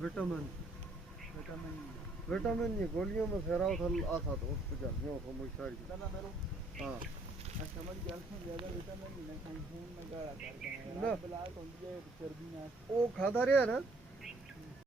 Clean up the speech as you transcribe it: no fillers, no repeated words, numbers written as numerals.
vitamin vitamin vitamin ये गोलियों में फेरा उथल आता तो उस पर जानियो को मुशारी चला मेरो हाँ अच्छा मरी गल सुन ज्यादा विटामिन नहीं खाई खून में गाढ़ा कर गए ना रात बिलाल तो ये चर्बी ना वो खाता रहा ना